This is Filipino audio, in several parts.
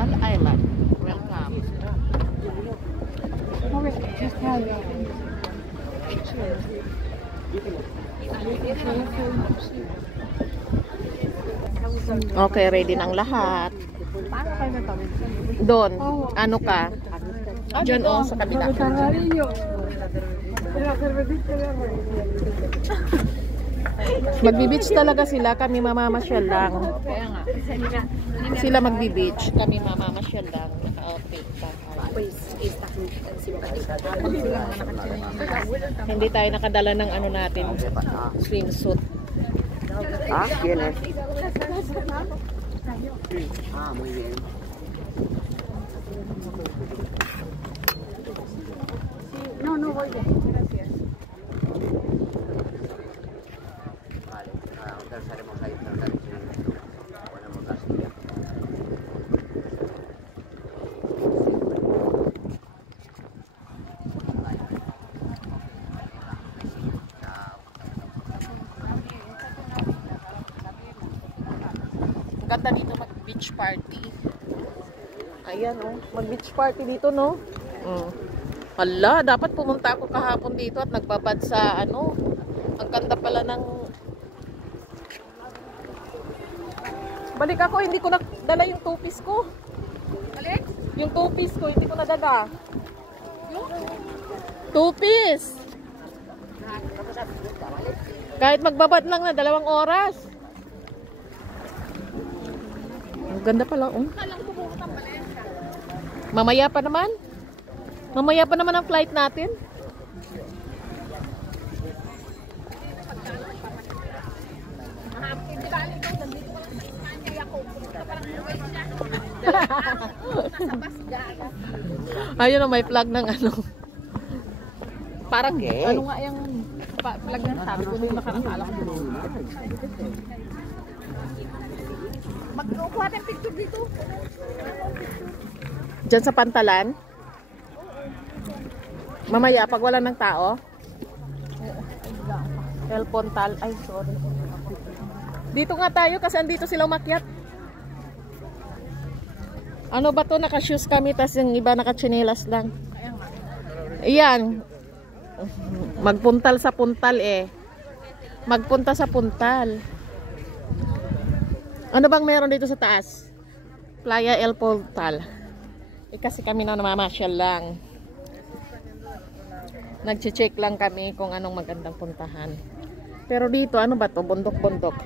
Pontal Island. Welcome. Okay, ready ng lahat. Paano kayo natawid? Doon, ano ka? Diyan o, sa kabila. Magbi-beach talaga sila, kami mamamasyal lang. Kaya nga. Sila magbi-beach, kami mamamasyal lang. Naka-outfit pa. Hindi tayo nakadala ng ano natin, swimsuit. Ah, ¿quién es? Ah, muy bien. No, no voy de. Gracias. Vale, entonces haremos ahí tratar y ponemos la silla. Ganda dito mag-beach party. Ayan oh, mag-beach party dito no. Hala, dapat pumunta ako kahapon dito at nagbabad sa ano. Ang ganda pala ng... Balik ako, hindi ko nadala yung two-piece ko. Alex? Yung two-piece ko, hindi ko nadala. Two-piece! Kahit magbabad lang na 2 oras. Ang ganda pala, oh. Mamaya pa naman. Mamaya pa naman ang flight natin. Ayun oh, may flag ng ano. Parang ano nga yung flag ng sabi ko yung nakarangkala ko dito. Magkukuha tayong picture dito. Diyan sa pantalan. Mamaya pag wala ng tao. El Pontal, ay sorry. Dito nga tayo kasi andito sila umakyat. Ano ba to? Naka-shoes kami tas yung iba naka-chinelas lang. Iyan. Magpuntal sa puntal eh. Magpunta sa puntal. Ano bang meron dito sa taas? Playa El Pontal. Eh, kasi kami na namamasyal lang. Nag-check lang kami kung anong magandang puntahan. Pero dito, ano ba to? Bundok-bundok.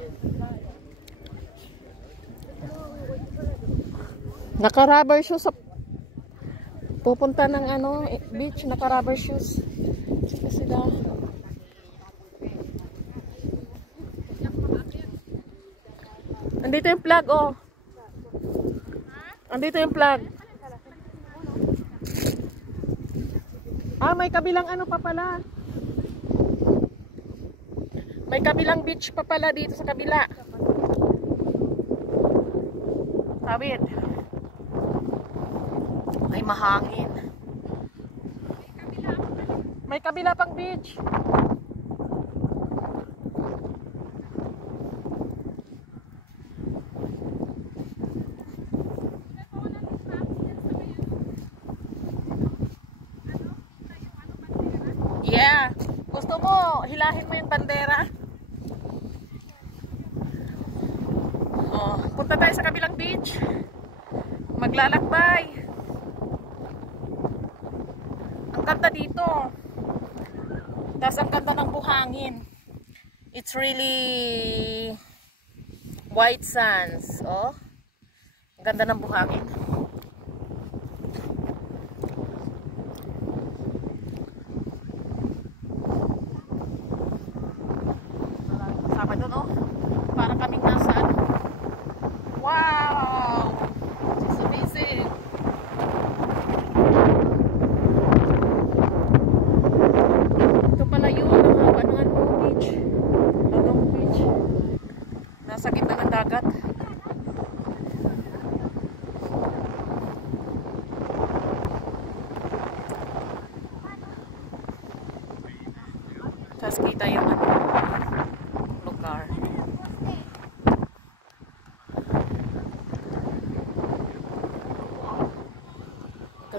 Naka-rubber shoes. Pupunta ng ano, beach, naka-rubber shoes. Kasi daw. Andito yung flag, oh. Andito yung flag. Ah, may kabilang ano pa pala. May kabilang beach pa pala dito sa kabila. Tawid. Ay, mahangin. May kabila pang beach. Yeah. Gusto mo, hilahin mo yung bandera. Oh, punta tayo sa kabilang beach. Maglalakbay. Ang ganda dito. Tapos ang ganda ng buhangin. It's really white sands. Oh. Ang ganda ng buhangin. Sama doon oh. Para kaming nasa ano. Wow! It's amazing. Ito pala yun. Ang haba ng ano, beach. Long beach. Nasa gitna ng dagat. Tapos kita yung ano, lugar.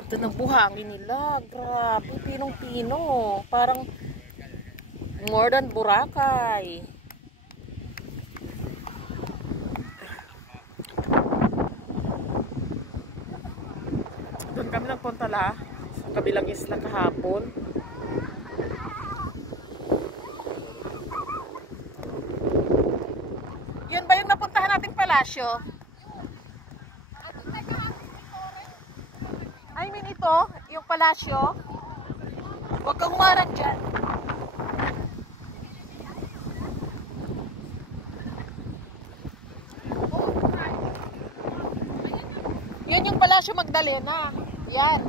Ganda ng buhangin nila. Grabe, pinong-pino. Parang more than Boracay. Doon kami nagpunta sa kabilang isla kahapon. Yan ba yung napuntahan nating palasyo? I mean ito, yung palasyo. Huwag kang humarang dyan. Yan yung palasyo Magdalena. Yan.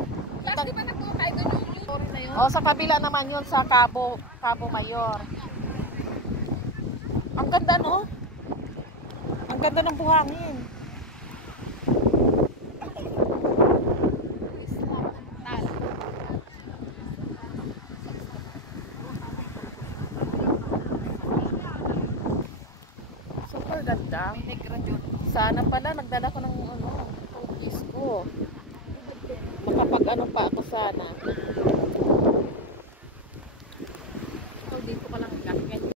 Di ba nagkukay doon yung story na yun? O, sa kabila naman yun sa Cabo Mayor. Ang ganda, no? Ang ganda ng buhangin. Super ganda. Sana pala nagdala ko ng cookies ko. Makapag ano pa ako sana.